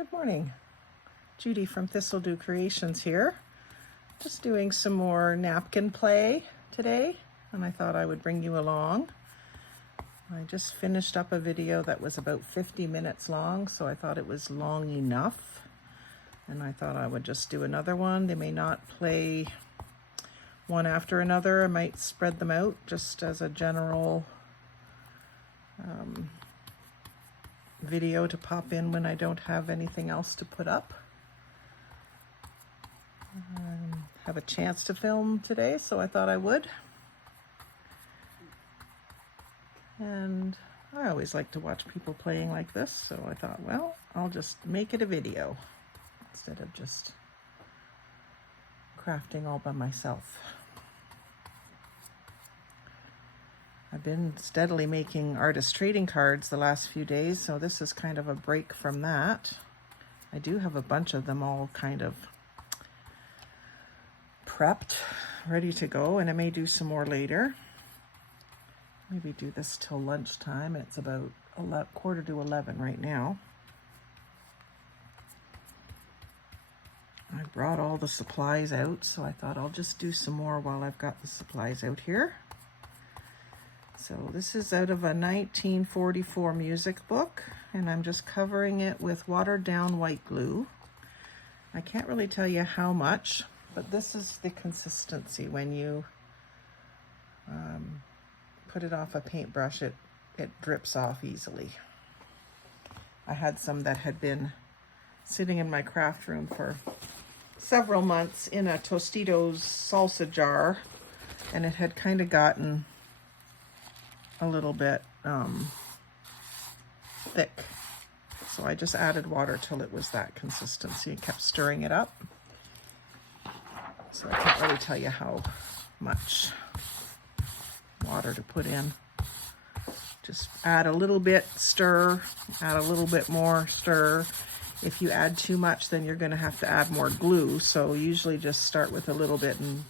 Good morning. Judy from Thistledew Creations here. Just doing some more napkin play today, and I thought I would bring you along. I just finished up a video that was about 50 minutes long, so I thought it was long enough. And I thought I would just do another one. They may not play one after another. I might spread them out just as a general video to pop in when I don't have anything else to put up. Have a chance to film today, so I thought I would. And I always like to watch people playing like this, so I thought, well, I'll just make it a video instead of just crafting all by myself. I've been steadily making artist trading cards the last few days, so this is kind of a break from that. I do have a bunch of them all kind of prepped, ready to go, and I may do some more later. Maybe do this till lunchtime. It's about 11:45 right now. I brought all the supplies out, so I thought I'll just do some more while I've got the supplies out here. So this is out of a 1944 music book, and I'm just covering it with watered down white glue. I can't really tell you how much, but this is the consistency. When you put it off a paintbrush, it drips off easily. I had some that had been sitting in my craft room for several months in a Tostitos salsa jar, and it had kind of gotten a little bit thick. So I just added water till it was that consistency and kept stirring it up. So I can't really tell you how much water to put in. Just add a little bit, stir, add a little bit more, stir. If you add too much, then you're going to have to add more glue. So usually just start with a little bit and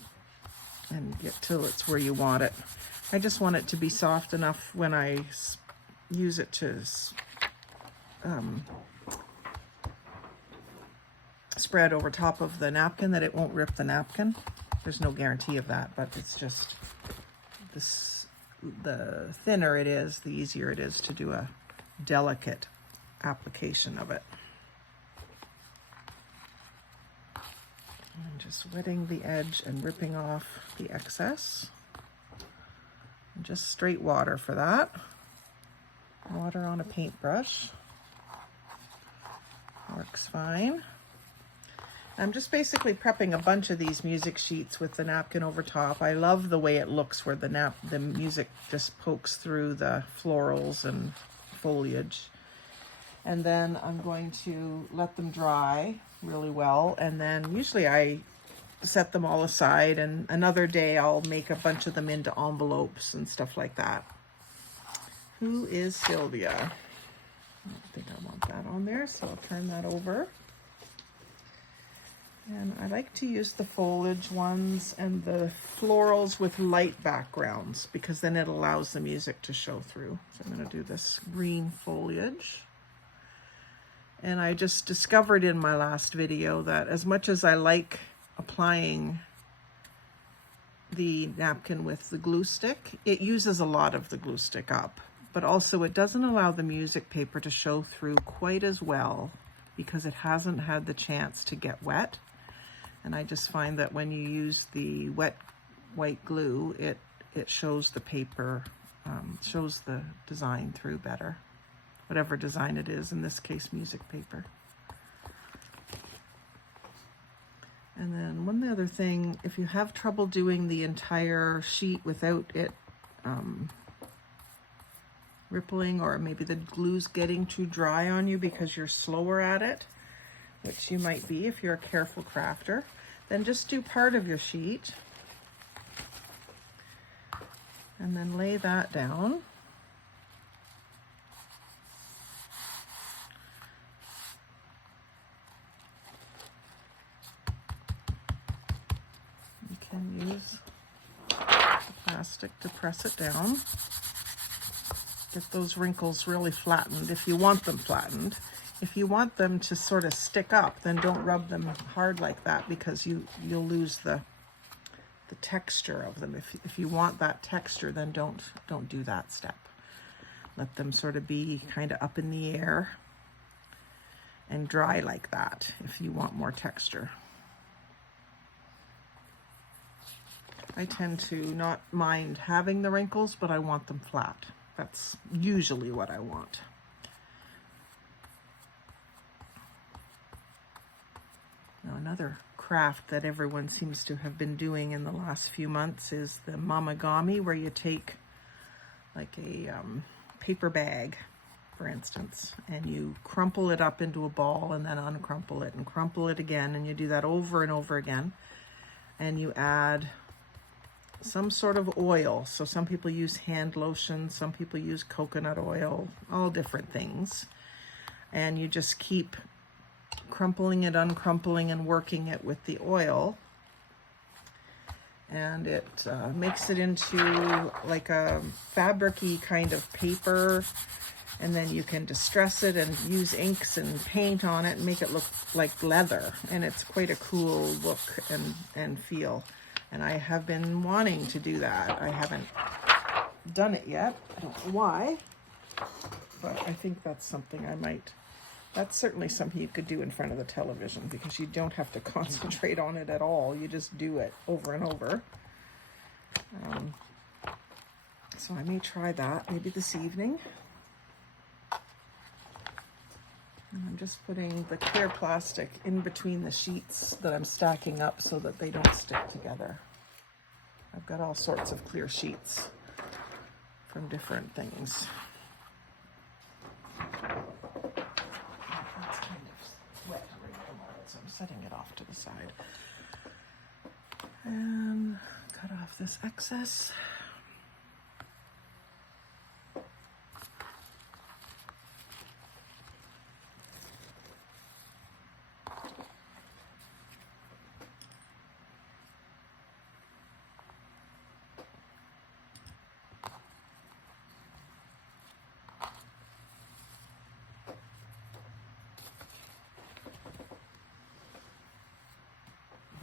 get till it's where you want it. I just want it to be soft enough when I use it to spread over top of the napkin that it won't rip the napkin. There's no guarantee of that, but it's just this, the thinner it is, the easier it is to do a delicate application of it. I'm just wetting the edge and ripping off the excess. And just straight water for that. Water on a paintbrush works fine. I'm just basically prepping a bunch of these music sheets with the napkin over top. I love the way it looks where the music just pokes through the florals and foliage. And then I'm going to let them dry really well, and then usually I set them all aside, and another day I'll make a bunch of them into envelopes and stuff like that. Who is Sylvia? I don't think I want that on there, so I'll turn that over. And I like to use the foliage ones and the florals with light backgrounds, because then it allows the music to show through. So I'm going to do this green foliage. And I just discovered in my last video that as much as I like applying the napkin with the glue stick, it uses a lot of the glue stick up, but also it doesn't allow the music paper to show through quite as well because it hasn't had the chance to get wet. And I just find that when you use the wet white glue, it shows the paper, shows the design through better, whatever design it is, in this case music paper. And then one other thing, if you have trouble doing the entire sheet without it rippling, or maybe the glue's getting too dry on you because you're slower at it, which you might be if you're a careful crafter, then just do part of your sheet and then lay that down. Can use the plastic to press it down. Get those wrinkles really flattened if you want them flattened. If you want them to sort of stick up, then don't rub them hard like that, because you'll lose the texture of them. If you want that texture, then don't do that step. Let them sort of be kind of up in the air and dry like that if you want more texture. I tend to not mind having the wrinkles, but I want them flat. That's usually what I want. Now, another craft that everyone seems to have been doing in the last few months is the mamagami, where you take like a paper bag, for instance, and you crumple it up into a ball and then uncrumple it and crumple it again, and you do that over and over again, and you add some sort of oil. So some people use hand lotion, some people use coconut oil, all different things, and you just keep crumpling it, uncrumpling, and working it with the oil, and it makes it into like a fabric-y kind of paper, and then you can distress it and use inks and paint on it and make it look like leather, and it's quite a cool look and feel. And I have been wanting to do that. I haven't done it yet. I don't know why, but I think that's something I might. That's certainly something you could do in front of the television, because you don't have to concentrate on it at all. You just do it over and over. So I may try that maybe this evening. And I'm just putting the clear plastic in between the sheets that I'm stacking up so that they don't stick together. I've got all sorts of clear sheets from different things. So I'm setting it off to the side. And cut off this excess.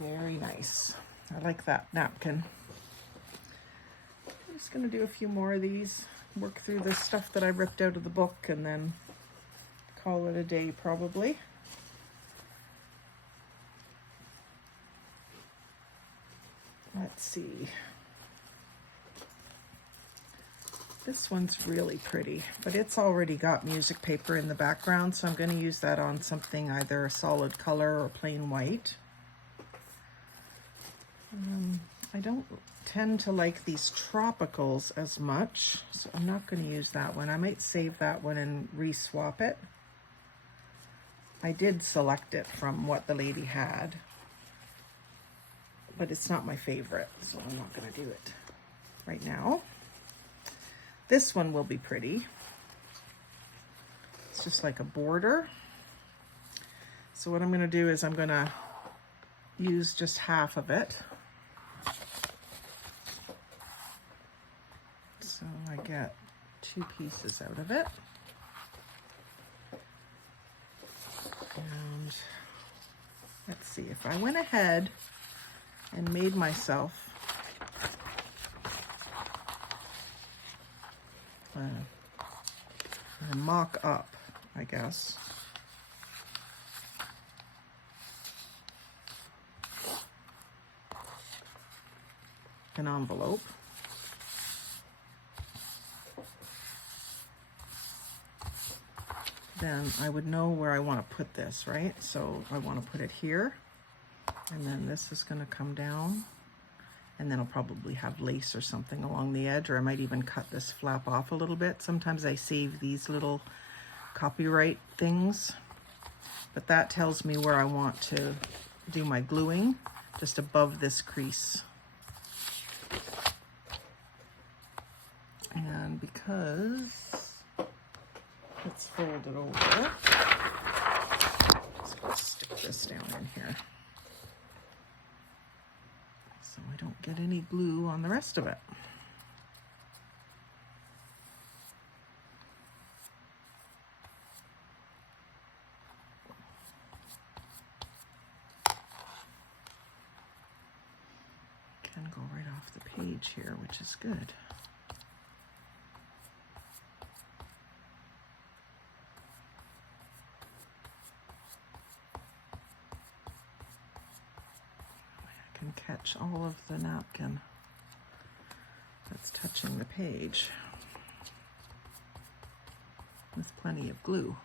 Very nice. I like that napkin. I'm just going to do a few more of these, work through the stuff that I ripped out of the book, and then call it a day probably. Let's see. This one's really pretty, but it's already got music paper in the background, so I'm going to use that on something either a solid color or plain white. I don't tend to like these tropicals as much, so I'm not going to use that one. I might save that one and re-swap it. I did select it from what the lady had, but it's not my favorite, so I'm not going to do it right now. This one will be pretty. It's just like a border. So what I'm going to do is I'm going to use just half of it. So I get 2 pieces out of it. And let's see, if I went ahead and made myself a mock-up, I guess. An envelope. Then I would know where I want to put this, right? So I want to put it here, and then this is going to come down, and then I'll probably have lace or something along the edge, or I might even cut this flap off a little bit. Sometimes I save these little copyright things, but that tells me where I want to do my gluing, just above this crease. And because let's fold it over. Let's stick this down in here so I don't get any glue on the rest of it. page here, which is good. I can catch all of the napkin that's touching the page with plenty of glue.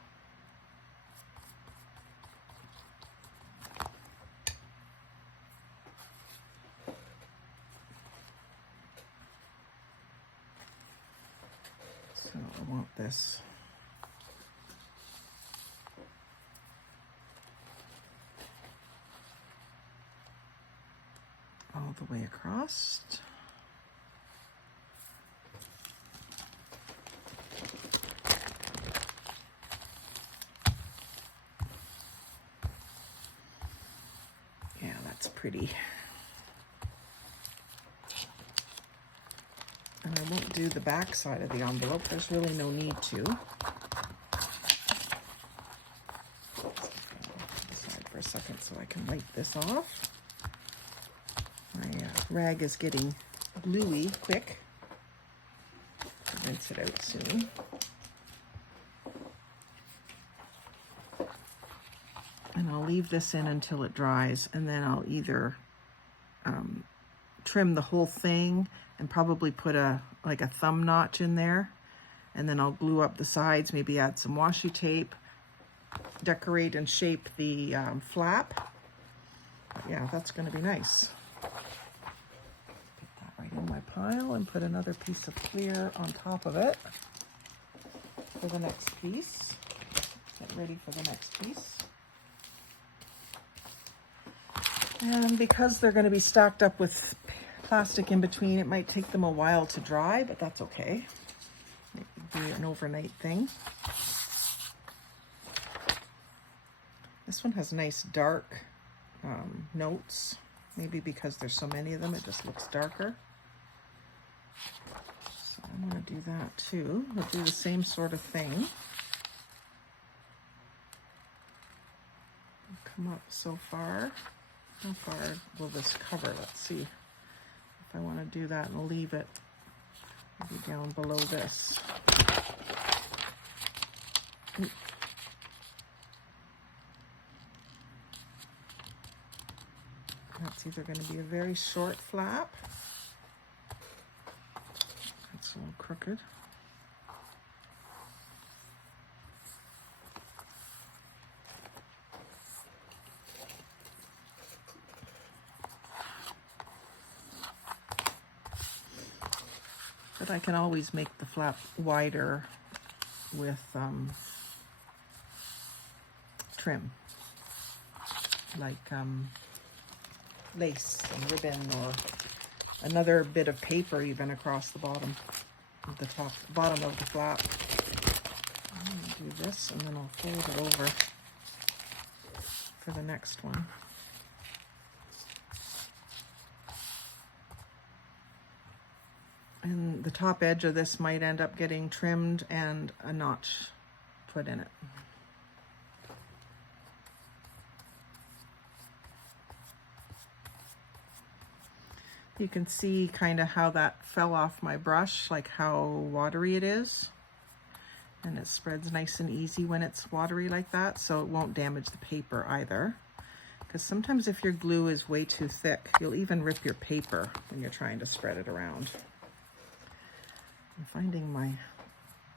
So I want this all the way across. Yeah, that's pretty. And I won't do the back side of the envelope. There's really no need to. Aside for a second so I can wipe this off. My rag is getting gluey quick. I'll rinse it out soon. And I'll leave this in until it dries, and then I'll either trim the whole thing and probably put like a thumb notch in there, and then I'll glue up the sides, maybe add some washi tape, decorate and shape the flap. But yeah, that's going to be nice. Put that right in my pile and put another piece of clear on top of it for the next piece. Get ready for the next piece. And because they're going to be stacked up with plastic in between, it might take them a while to dry, but that's okay. Maybe an overnight thing. This one has nice dark notes. Maybe because there's so many of them, it just looks darker. So I'm going to do that too. We'll do the same sort of thing. Come up so far. How far will this cover? Let's see if I want to do that and leave it maybe down below this. That's either going to be a very short flap. That's a little crooked. But I can always make the flap wider with trim, like lace and ribbon, or another bit of paper even across the bottom of the bottom of the flap. I'm going to do this and then I'll fold it over for the next one. And the top edge of this might end up getting trimmed and a notch put in it. You can see kind of how that fell off my brush, like how watery it is. And it spreads nice and easy when it's watery like that, so it won't damage the paper either. Because sometimes if your glue is way too thick, you'll even rip your paper when you're trying to spread it around. I'm finding my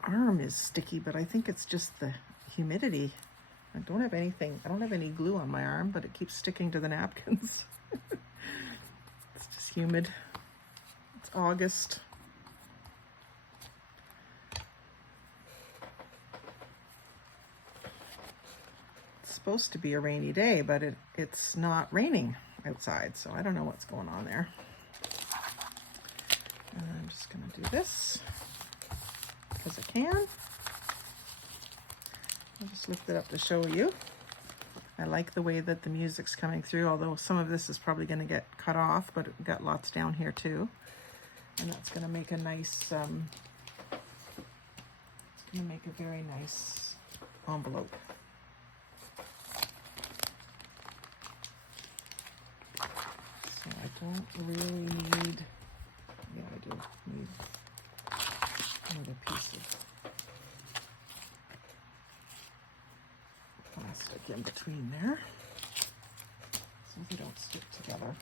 arm is sticky, but I think it's just the humidity. I don't have any glue on my arm, but it keeps sticking to the napkins. It's just humid. It's August. It's supposed to be a rainy day, but it's not raining outside, so I don't know what's going on there. And I'm just going to do this because I can. I'll just lift it up to show you. I like the way that the music's coming through, although some of this is probably going to get cut off, but it got lots down here too. And that's going to make a nice, it's going to make a very nice envelope. So I don't really need plastic in between there so they don't stick together.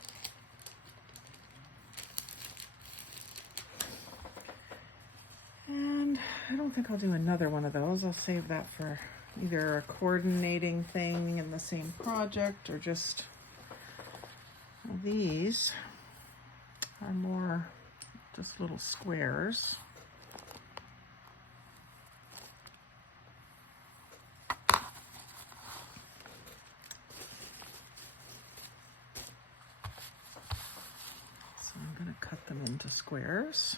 And I don't think I'll do another one of those. I'll save that for either a coordinating thing in the same project or just, well, these are more just little squares. So I'm going to cut them into squares.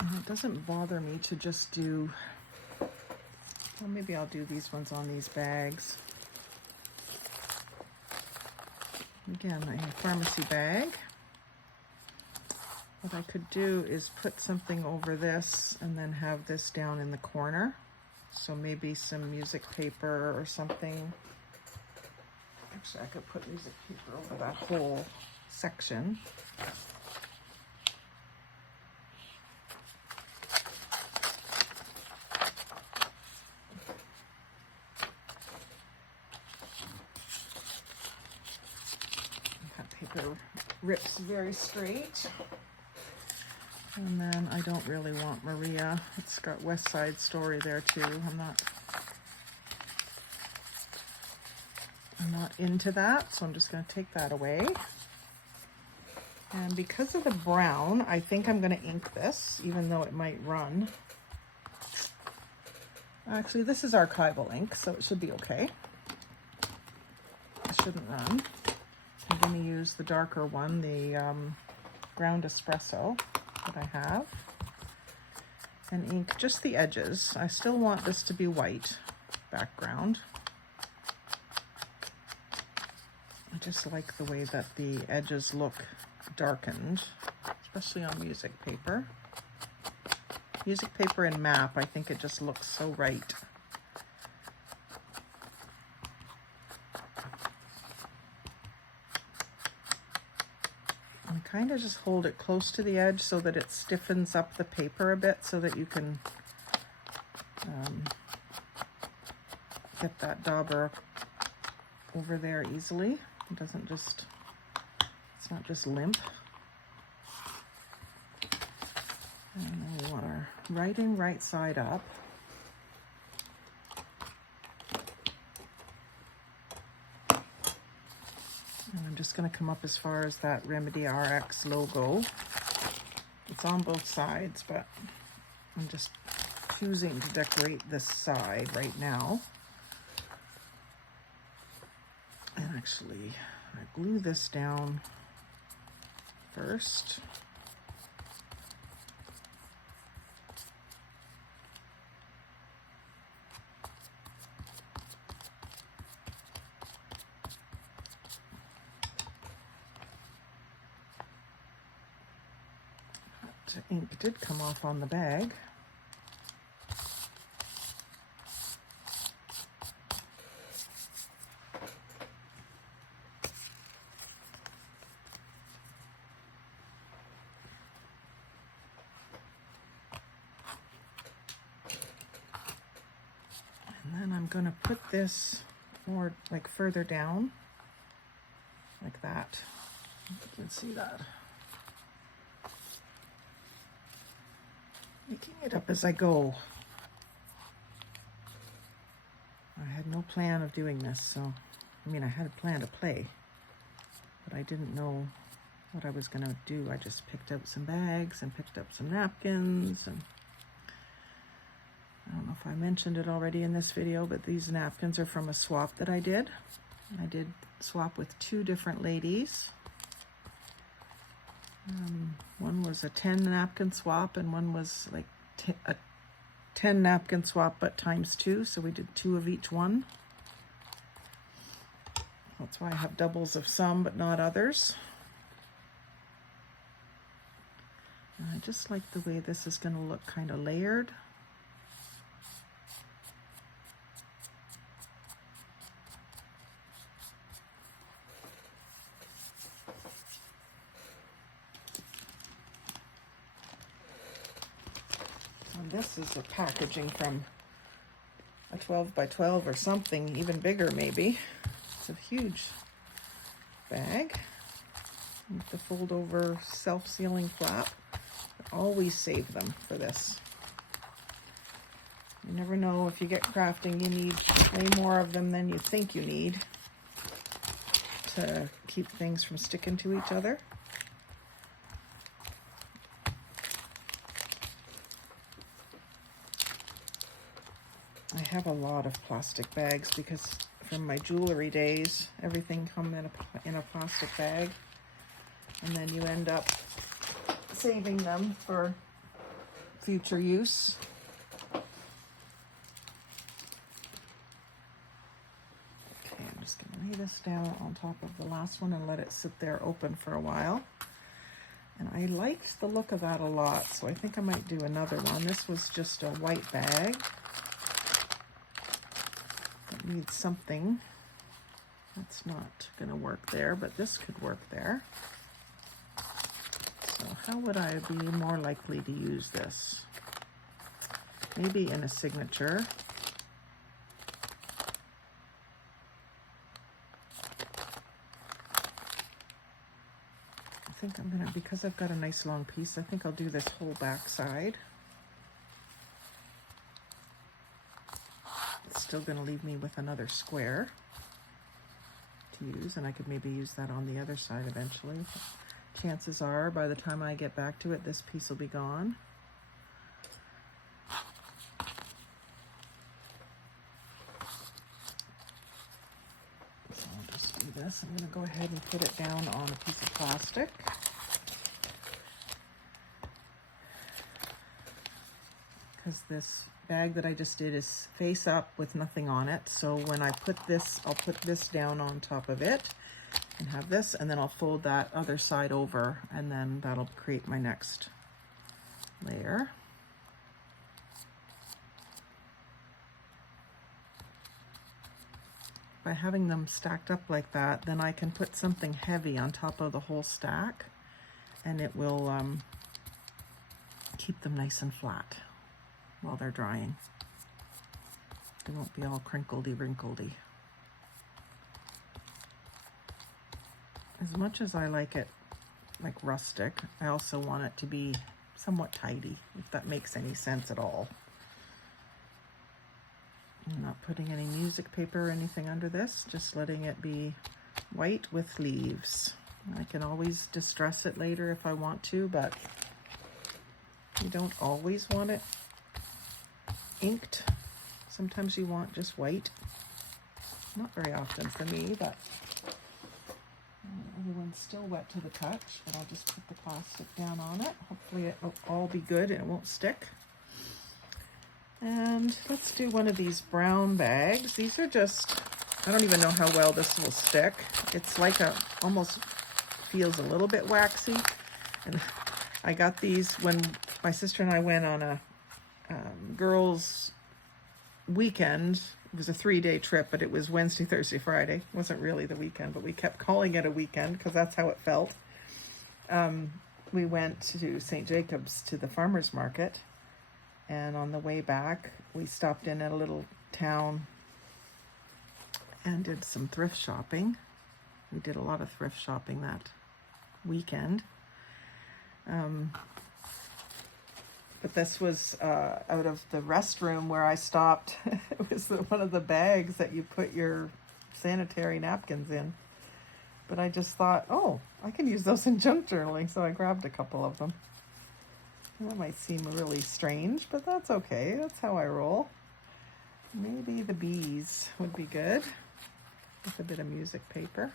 And it doesn't bother me to just do, well, maybe I'll do these ones on these bags. Again, a pharmacy bag. What I could do is put something over this and then have this down in the corner. So maybe some music paper or something. Actually, I could put music paper over that whole section. Paper rips very straight. And then I don't really want Maria. It's got West Side Story there too. I'm not into that, so I'm just going to take that away. And because of the brown, I think I'm going to ink this, even though it might run. Actually, this is archival ink, so it should be okay. It shouldn't run. I'm going to use the darker one, the ground espresso that I have, and ink just the edges. I still want this to be white background. I just like the way that the edges look darkened, especially on music paper. Music paper and map, I think it just looks so right. And kind of just hold it close to the edge so that it stiffens up the paper a bit so that you can get that dauber over there easily. It doesn't just, it's not just limp. And then we want our writing right side up. And I'm just going to come up as far as that Remedy RX logo. It's on both sides, but I'm just choosing to decorate this side right now. And actually, I glue this down first. That ink did come off on the bag. And then I'm going to put this more like further down, like that. You can see that. Making it up as I go. I had no plan of doing this, so, I mean, I had a plan to play, but I didn't know what I was going to do. I just picked out some bags and picked up some napkins, and I don't know if I mentioned it already in this video, but these napkins are from a swap that I did. I did swap with two different ladies. One was a 10 napkin swap and one was like a 10 napkin swap but times 2, so we did 2 of each one. That's why I have doubles of some but not others. And I just like the way this is going to look kind of layered. this is a packaging from a 12 by 12 or something, even bigger maybe. It's a huge bag with the fold over self-sealing flap. I always save them for this. You never know, if you get crafting, you need way more of them than you think you need to keep things from sticking to each other. I have a lot of plastic bags because from my jewelry days, everything come in a plastic bag, and then you end up saving them for future use. Okay, I'm just going to lay this down on top of the last one and let it sit there open for a while. And I liked the look of that a lot, so I think I might do another one. This was just a white bag. It needs something. That's not going to work there, but this could work there. So how would I be more likely to use this? Maybe in a signature. I think I'm gonna, because I've got a nice long piece, I think I'll do this whole back side. It's still gonna leave me with another square to use, and I could maybe use that on the other side eventually. Chances are, by the time I get back to it, this piece will be gone. So I'll just do this. I'm going to go ahead and put it down on a piece of plastic. Because this bag that I just did is face up with nothing on it. So when I put this, I'll put this down on top of it and have this, and then I'll fold that other side over, and then that'll create my next layer. By having them stacked up like that, then I can put something heavy on top of the whole stack, and it will keep them nice and flat while they're drying. They won't be all crinkledy wrinkledy. As much as I like it like rustic, I also want it to be somewhat tidy, if that makes any sense at all. I'm not putting any music paper or anything under this, just letting it be white with leaves. I can always distress it later if I want to, but you don't always want it inked. Sometimes you want just white. Not very often for me, but everyone's still wet to the touch, but I'll just put the plastic down on it. Hopefully it'll all be good and it won't stick. And let's do one of these brown bags. These are just, I don't even know how well this will stick. It's like almost feels a little bit waxy. And I got these when my sister and I went on a girls' weekend. It was a 3-day trip, but it was Wednesday, Thursday, Friday. It wasn't really the weekend, but we kept calling it a weekend because that's how it felt. We went to St. Jacobs to the farmer's market, and on the way back, we stopped in at a little town and did some thrift shopping. We did a lot of thrift shopping that weekend. But this was out of the restroom where I stopped. It was one of the bags that you put your sanitary napkins in. But I just thought, oh, I can use those in junk journaling, so I grabbed a couple of them. That might seem really strange, but that's okay. That's how I roll. Maybe the bees would be good with a bit of music paper.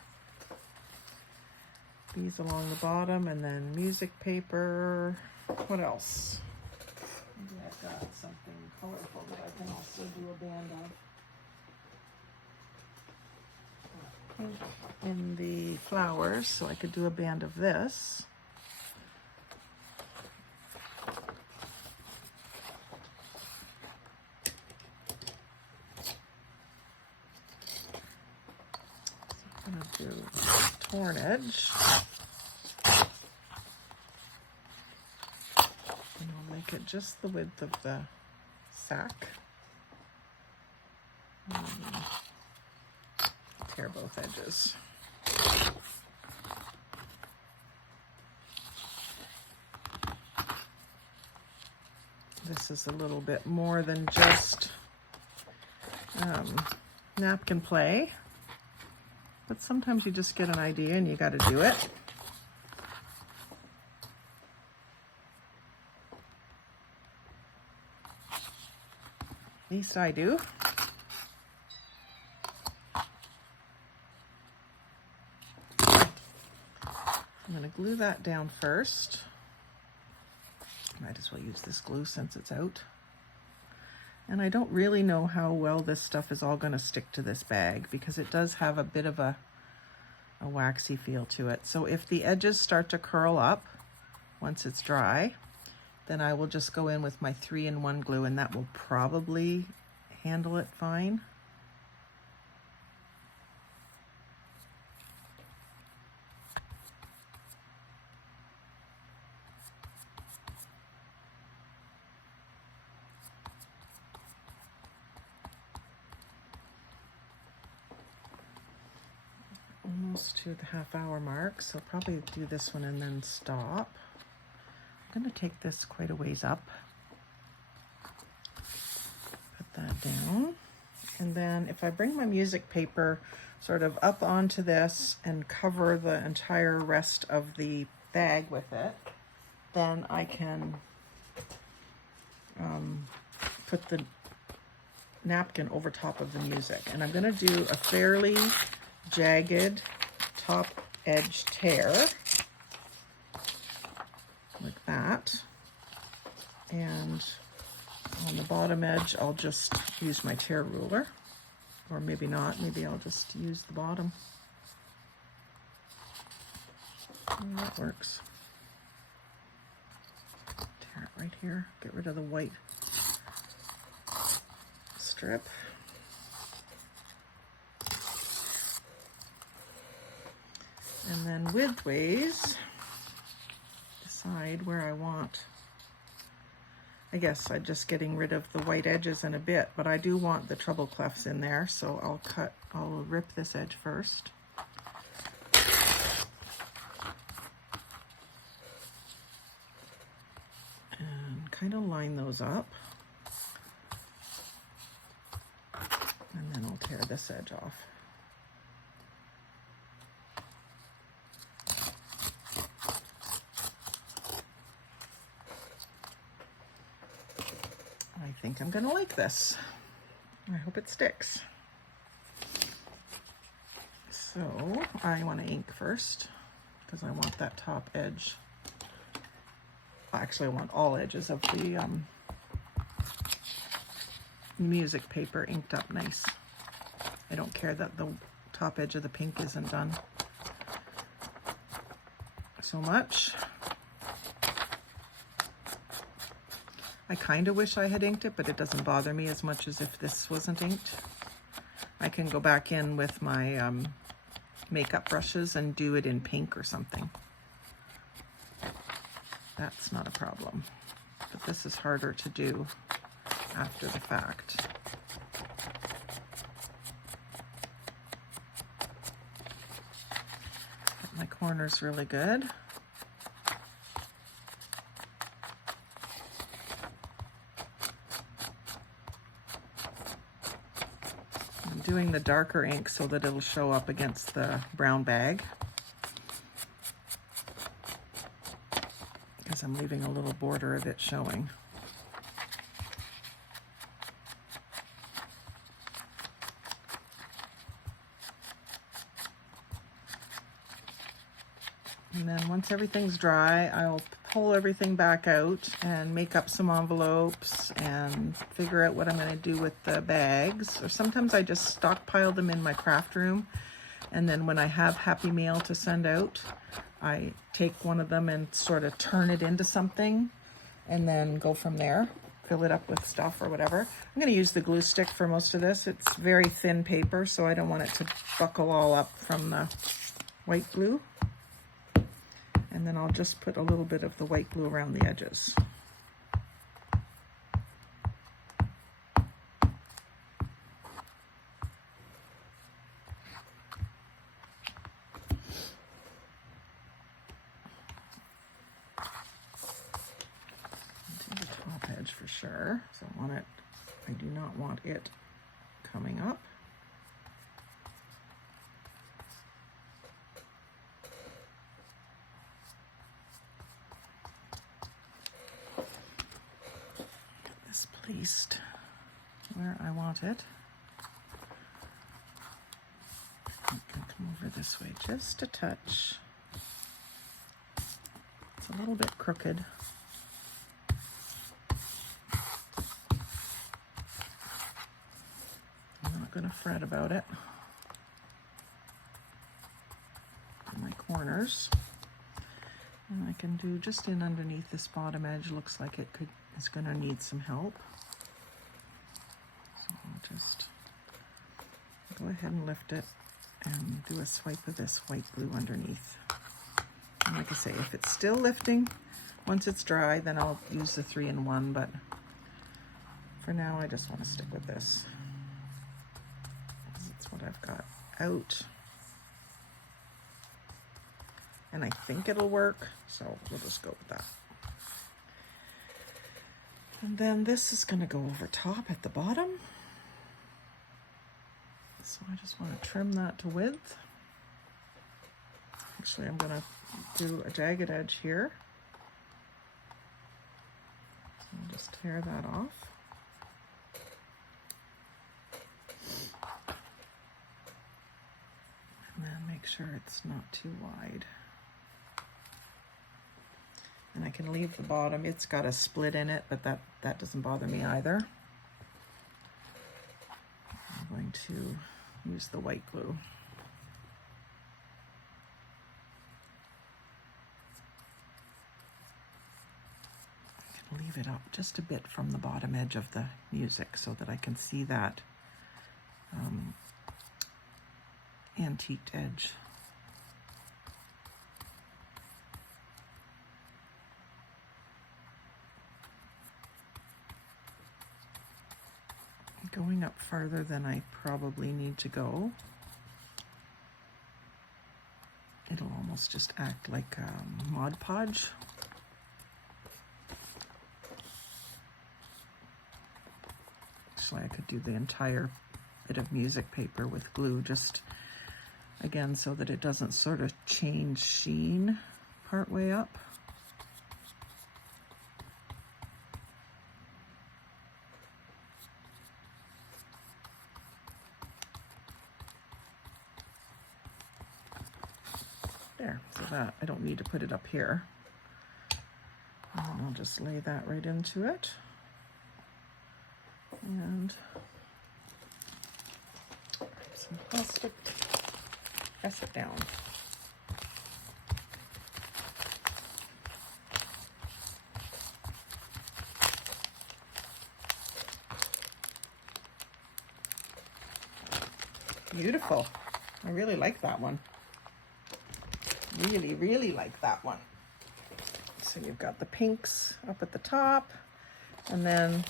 Bees along the bottom, and then music paper. What else? Maybe I've got something colorful that I can also do a band of. Pink in the flowers, so I could do a band of this. So I'm going to do torn edge. I normally make it just the width of the sack. Tear both edges. This is a little bit more than just napkin play, but sometimes you just get an idea and you got to do it. At least I do. I'm going to glue that down first. Might as well use this glue since it's out. And I don't really know how well this stuff is all going to stick to this bag because it does have a bit of a waxy feel to it. So if the edges start to curl up once it's dry, then I will just go in with my 3-in-1 glue and that will probably handle it fine. Almost to the half-hour mark, so probably do this one and then stop. I'm going to take this quite a ways up. Put that down. And then if I bring my music paper sort of up onto this and cover the entire rest of the bag with it, then I can put the napkin over top of the music. And I'm going to do a fairly jagged top edge tear like that, and on the bottom edge I'll just use my tear ruler, or maybe not, maybe I'll just use the bottom. That works. Tear it right here, get rid of the white strip. And then widthways, decide where I want. I guess I'm just getting rid of the white edges in a bit, but I do want the treble clefs in there, so I'll rip this edge first. And kind of line those up. And then I'll tear this edge off. I think I'm going to like this. I hope it sticks. So I want to ink first because I want that top edge. Actually, I want all edges of the music paper inked up nice. I don't care that the top edge of the pink isn't done so much. I kind of wish I had inked it, but it doesn't bother me as much as if this wasn't inked. I can go back in with my makeup brushes and do it in pink or something. That's not a problem. But this is harder to do after the fact. Get my corners really good. Doing the darker ink so that it'll show up against the brown bag, because I'm leaving a little border of it showing. And then once everything's dry, I'll pull everything back out and make up some envelopes and figure out what I'm going to do with the bags. Or sometimes I just stockpile them in my craft room, and then when I have Happy Mail to send out, I take one of them and sort of turn it into something and then go from there, fill it up with stuff or whatever. I'm going to use the glue stick for most of this. It's very thin paper, so I don't want it to buckle all up from the white glue. And then I'll just put a little bit of the white glue around the edges. sure. So I do not want it coming up. Get this placed where I want it. I can come over this way just a touch. It's a little bit crooked. I'm not going to fret about it. My corners. And I can do just in underneath this bottom edge. Looks like it's going to need some help. So I'll just go ahead and lift it and do a swipe of this white glue underneath. And like I say, if it's still lifting, once it's dry, then I'll use the 3-in-1, but for now I just want to stick with this. That's what I've got out. And I think it'll work, so we'll just go with that. And then this is going to go over top at the bottom. So I just want to trim that to width. Actually, I'm going to do a jagged edge here. So I'll just tear that off. And then make sure it's not too wide. And I can leave the bottom. It's got a split in it, but that doesn't bother me either. I'm going to use the white glue. I can leave it up just a bit from the bottom edge of the music so that I can see that antiqued edge. Going up farther than I probably need to go. It'll almost just act like Mod Podge. Actually, I could do the entire bit of music paper with glue, just again so that it doesn't sort of change sheen part way up. There, so that I don't need to put it up here. And then I'll just lay that right into it. And some plastic, press it down. Beautiful. I really like that one. Really, really like that one. So you've got the pinks up at the top, and then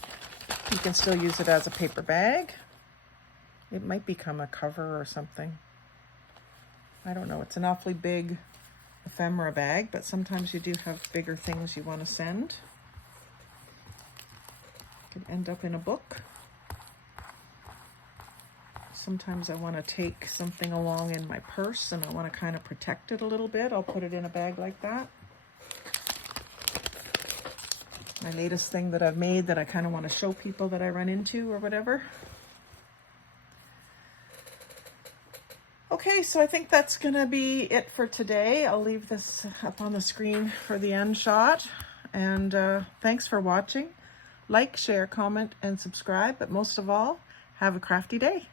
you can still use it as a paper bag. It might become a cover or something. I don't know. It's an awfully big ephemera bag, but sometimes you do have bigger things you want to send. It could end up in a book. Sometimes I want to take something along in my purse and I want to kind of protect it a little bit. I'll put it in a bag like that. My latest thing that I've made that I kind of want to show people that I run into or whatever. Okay, so I think that's going to be it for today. I'll leave this up on the screen for the end shot. And thanks for watching. Like, share, comment, and subscribe. But most of all, have a crafty day.